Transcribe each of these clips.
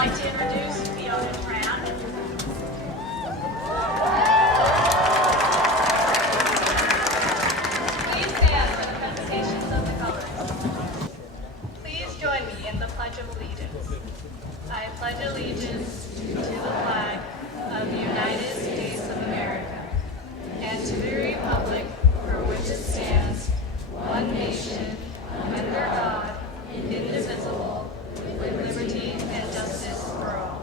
like to introduce Fiona Tran. Please stand for the presentations of the colors. Please join me in the Pledge of Allegiance. I pledge allegiance to the flag of the United States of America and to the republic for which it stands, one nation, under God, indivisible, with liberty and justice for all.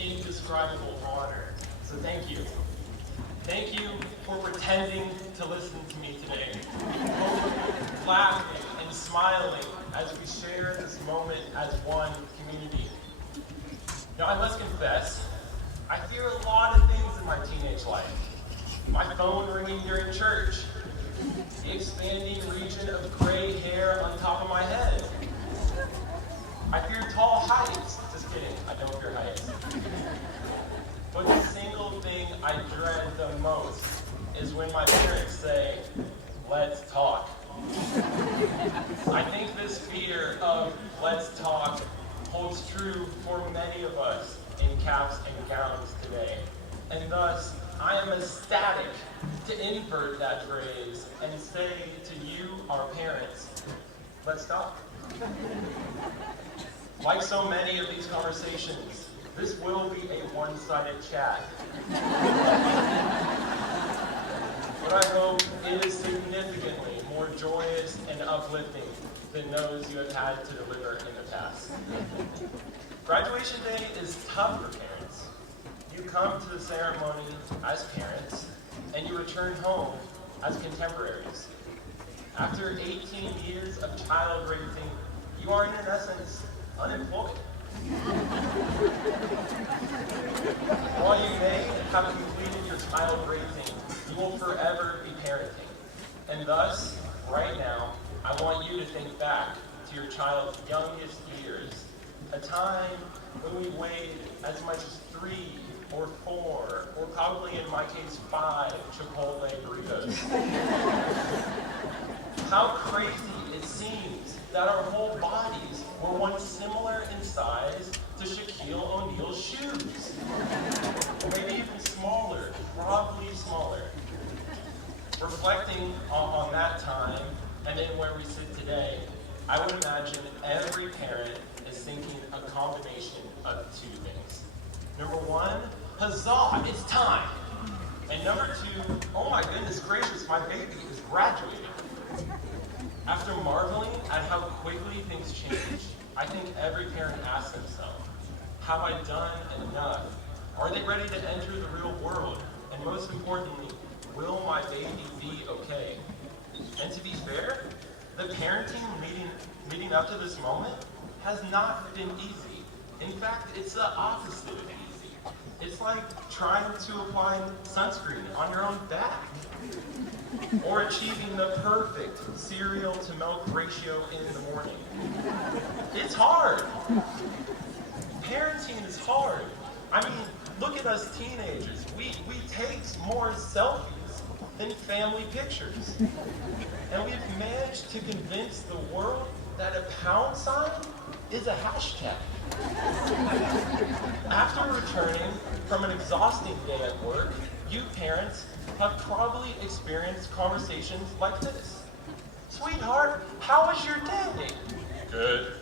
Indescribable honor. So thank you. Thank you for pretending to listen to me today. Both laughing and smiling as we share this moment as one community. Now I must confess, I fear a lot of things in my teenage life. My phone ringing during church, the expanding region of gray hair on top of my head. I fear tall heights. Just kidding, I don't fear heights. But the single thing I dread the most is when my parents say, "Let's talk." I think this fear of "let's talk" holds true for many of us in caps and gowns today. And thus, I am ecstatic to invert that phrase and say to you, our parents, let's talk. Like so many of these conversations, this will be a one-sided chat. But I hope it is significantly more joyous and uplifting than those you have had to deliver in the past. Graduation day is tough for parents. You come to the ceremony as parents, and you return home as contemporaries. After 18 years of child raising, you are in essence unemployed. While you may have completed your child raising, you will forever be parenting. And thus, right now, I want you to think back to your child's youngest years, a time when we weighed as much as 3 or 4, or probably in my case 5 Chipotle burritos. How crazy it seems that our whole bodies were once similar in size to Shaquille O'Neal's shoes. Or maybe even smaller, probably smaller. Reflecting on that time and in where we sit today, I would imagine every parent is thinking a combination of 2 things. Number 1, huzzah, it's time. And number 2, oh my goodness gracious, my baby is graduating. After marveling at how quickly things change, I think every parent asks themselves, have I done enough? Are they ready to enter the real world? And most importantly, will my baby be okay? And to be fair, the parenting leading up to this moment has not been easy. In fact, it's the opposite of easy. It's like trying to apply sunscreen on your own back. or achieving the perfect cereal to milk ratio in the morning. It's hard. Parenting is hard. I mean, look at us teenagers. We take more selfies than family pictures. And we've managed to convince the world that a pound sign is a hashtag. After returning from an exhausting day at work, you parents have probably experienced conversations like this. Sweetheart, how was your day? Good.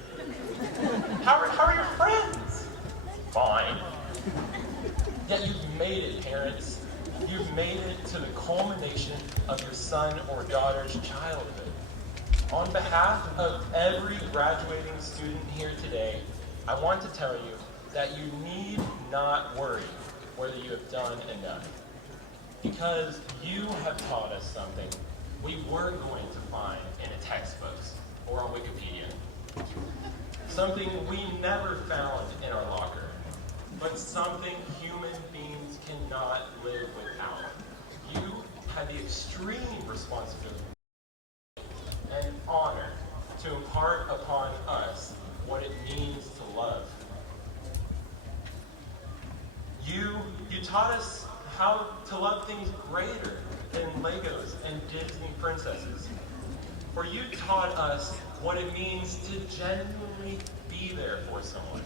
How are your friends? Fine. Yet you've made it, parents. You've made it to the culmination of your son or daughter's childhood. On behalf of every graduating student here today, I want to tell you that you need not worry whether you have done enough. Because you have taught us something we weren't going to find in a textbooks or on Wikipedia. Something we never found in our locker, but something human beings cannot live without. You had the extreme responsibility and honor to impart upon us what it means to love. You taught us how to love things greater than Legos and Disney princesses. For you taught us what it means to genuinely be there for someone.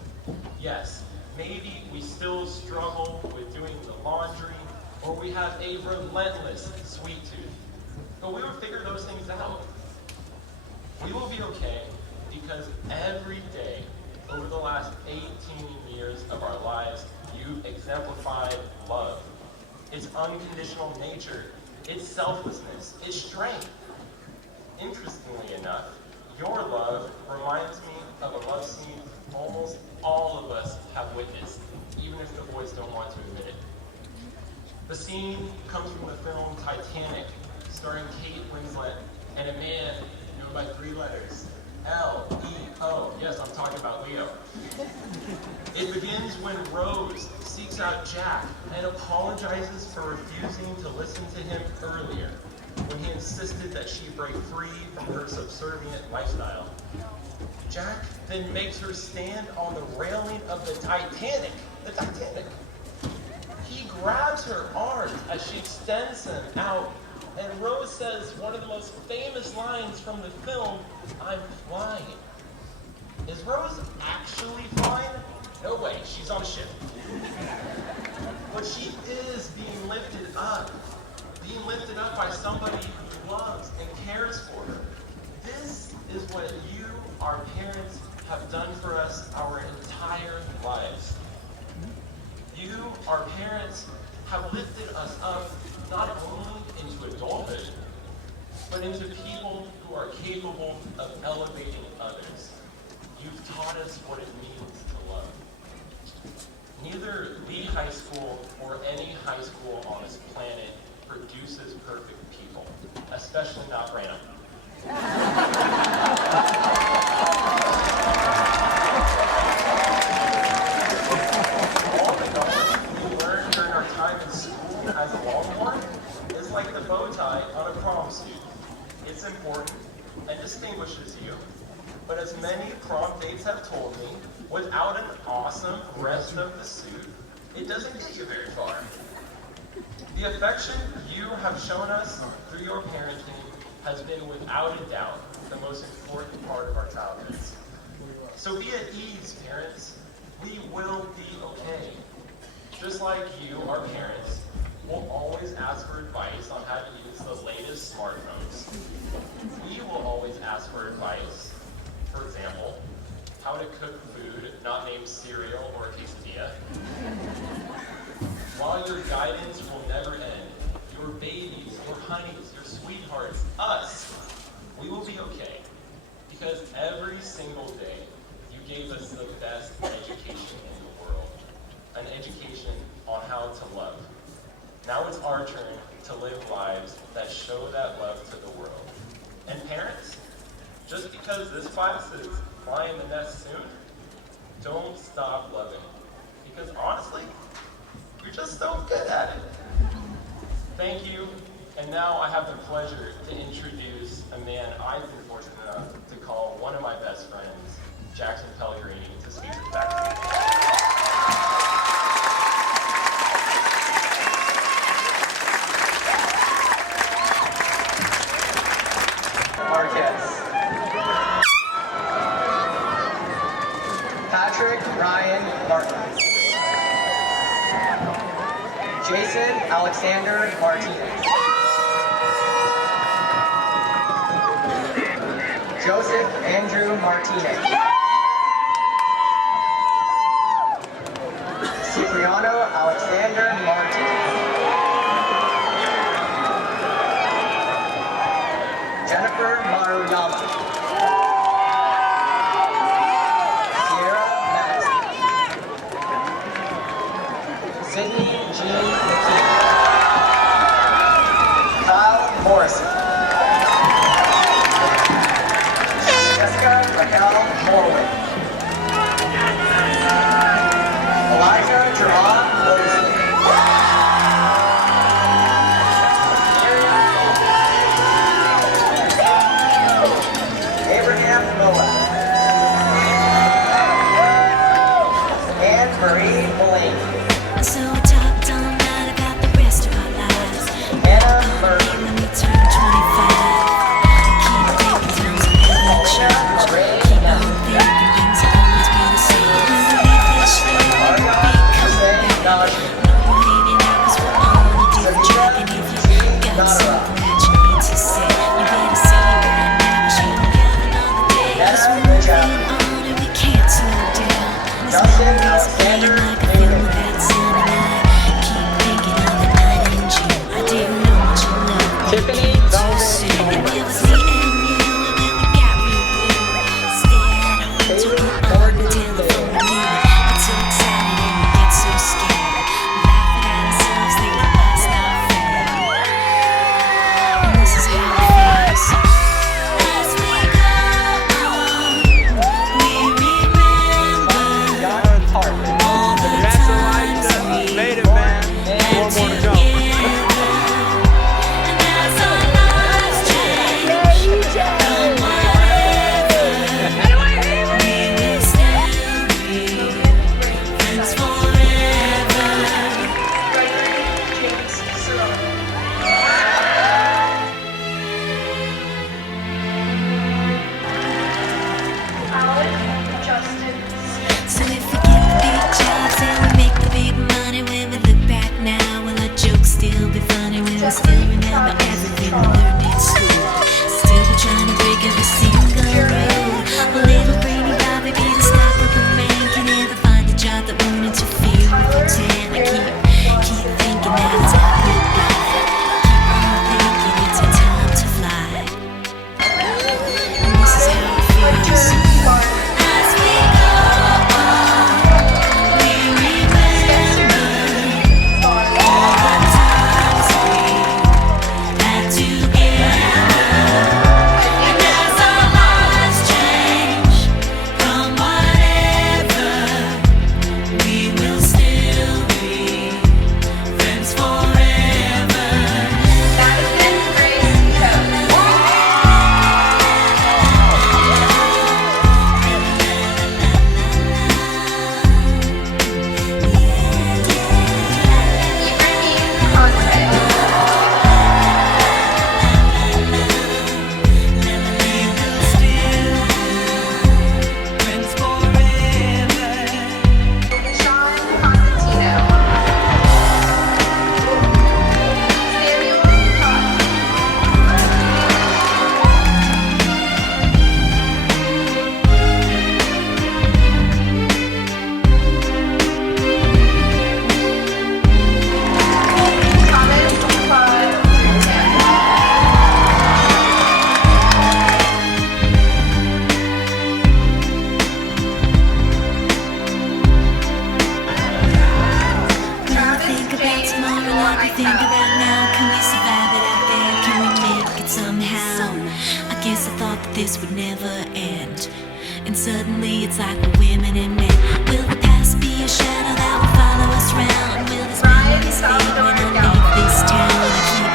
Yes, maybe we still struggle with doing the laundry, or we have a relentless sweet tooth. But we will figure those things out. We will be okay because every day over the last 18 years of our lives, you've exemplified love. Its unconditional nature, its selflessness, its strength. Interestingly enough, your love reminds me of a love scene almost all of us have witnessed, even if the boys don't want to admit it. The scene comes from the film Titanic, starring Kate Winslet and a man known by 3 letters, L-E-O. Yes, I'm talking about Leo. It begins when Rose seeks out Jack and apologizes for refusing to listen to him earlier, when he insisted that she break free from her subservient lifestyle. Jack then makes her stand on the railing of the Titanic. The Titanic. He grabs her arms as she extends them out, and Rose says one of the most famous lines from the film, "I'm flying." Is Rose actually flying? No way, she's on a ship. But she is being lifted up by somebody who loves and cares for her. This is what you, our parents, have done for us our entire lives. You, our parents, have lifted us up not only into adulthood, but into people who are capable of elevating others. You've taught us what it means to love. Neither Leigh High School or any high school on this planet produces perfect people, especially not Branham. All the knowledge we learned during our time in school as a Longhorn is like the bow tie on a prom suit. It's important and distinguishes you, but as many prom dates have told me, without an awesome rest of the suit, it doesn't get you very far. The affection you have shown us through your parenting has been without a doubt the most important part of our childhoods. So be at ease, parents. We will be okay. Just like you, our parents, will always ask for advice on how to use the latest smartphones. We will always ask for advice, for example, how to cook food not named cereal or quesadilla. While your guidance will never end, your babies, your honeys, your sweethearts, us, we will be okay. Because every single day, you gave us the best education in the world. An education on how to love. Now it's our turn to live lives that show that love to the world. And parents, just because this class is flying the nest soon, don't stop loving. Because honestly, you're just so good at it. Thank you And now I have the pleasure to introduce a man I've been fortunate enough to call one of my best friends, Jackson Pellegrini, to speak to the faculty. Marquez. Patrick Ryan Martin. Jason Alexander Martinez. Joseph Andrew Martinez. Cipriano Alexander Martinez. Jennifer Maruyama. Sierra Madison. Sydney Jean McKee. Kyle Morrison. Jessica Raquel Morwick. Elijah Jerron Mosley. Abraham Moab. Anne Marie Mulaney. So I talked all night about the rest of our lives. Hannah Murphy. When we turn 25, keep thinking times will never change. Keep on thinking things will always be the same. We'll leave this year, we'll be coming back. We're hanging out 'cause we're on a different track. And if you got something that you need to say, you better say it right now 'cause you don't have another day. 'Cause we're moving on and we can't slow down. There's Justin memories of playing Alexander like a film without sound, and I keep thinking of the night and you. I didn't know what you loved me. Tiffany Can't you Velvet see? Coleman. And it was the end, you know, and then we got real blue. Stay at home, took it on the telephone with me. Get so excited and we get so scared. Laughing at ourselves, thinking that's not fair. And this is how it feels. As we go on, we remember all the times we Made it, man. One more to go. and as our lives change from whatever, we will still be friends forever. James Cerrone. Alan Justin Smith. So if we get the big jobs and we make the big money, when we look back now, will our jokes still be funny? When we still remember everything we learned in school? Still be trying to break every single rule. A little brainy Bobby be the stockbroker man, can never find a job that won't interfere with your tan. I keep thinking that it's our good life. Keep on thinking it's our time to fly. And this is how it feels. As we go on, we remember all the times we had together. And as our lives change from whatever, we will still be friends forever. Madison Grace Coates. Ibrahim Conte. Sean Constantino. Samuel Cox. Thomas Claude Newton. When I think about tomorrow like we think about now, can we survive it out there? Can we make it somehow? I guess I thought that this would never end. And suddenly it's like we're women and men. Will the past be a shadow that will follow us round? Will this memories fade when I leave this town? I keep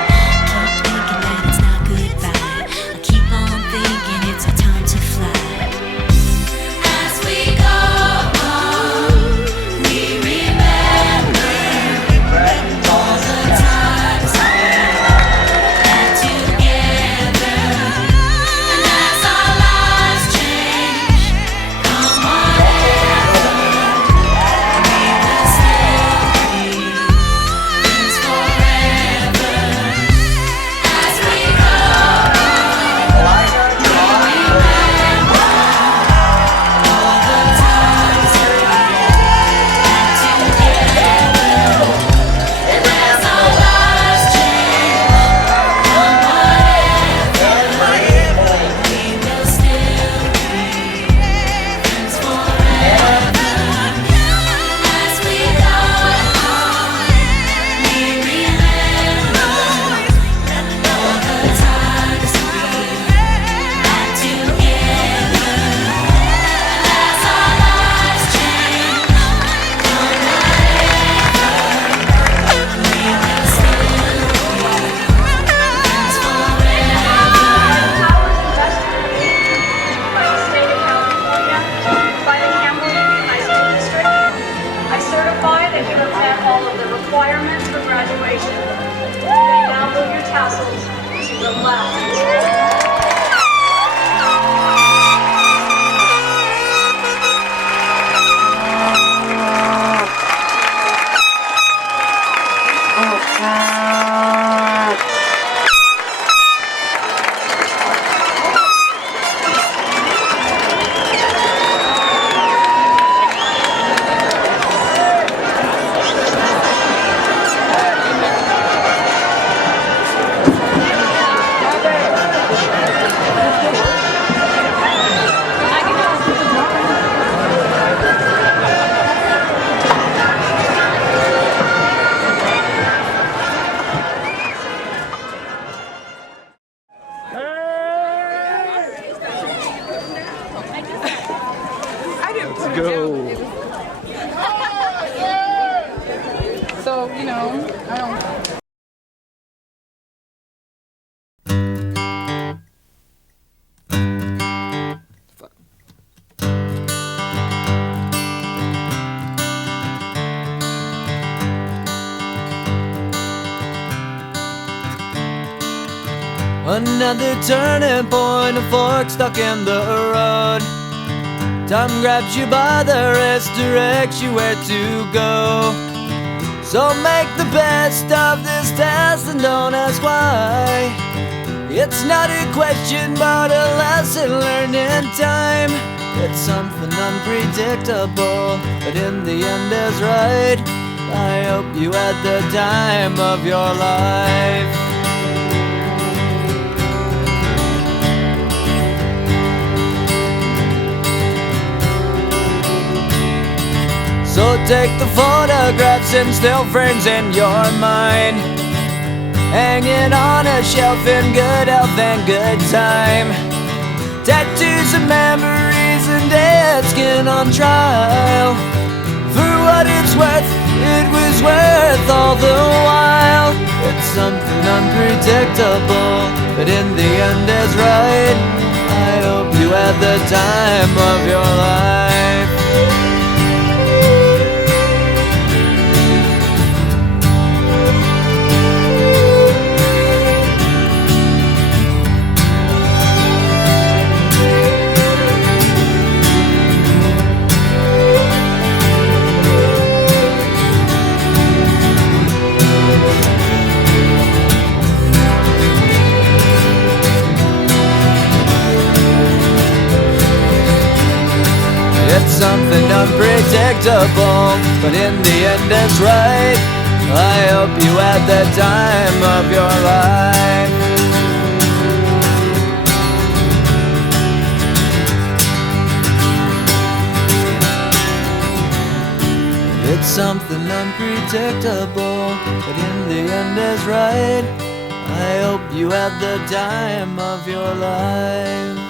Another turning point, a fork stuck in the road. Time grabs you by the wrist, directs you where to go. So make the best of this test and don't ask why. It's not a question but a lesson learned in time. It's something unpredictable, but in the end is right. I hope you had the time of your life. So take the photographs and still frames in your mind, hanging on a shelf in good health and good time. Tattoos of memories and dead skin on trial. For what it's worth, it was worth all the while. It's something unpredictable, but in the end is right. I hope you had the time of your life. It's something unpredictable, but in the end it's right. I hope you had the time of your life. It's something unpredictable, but in the end is right. I hope you had the time of your life.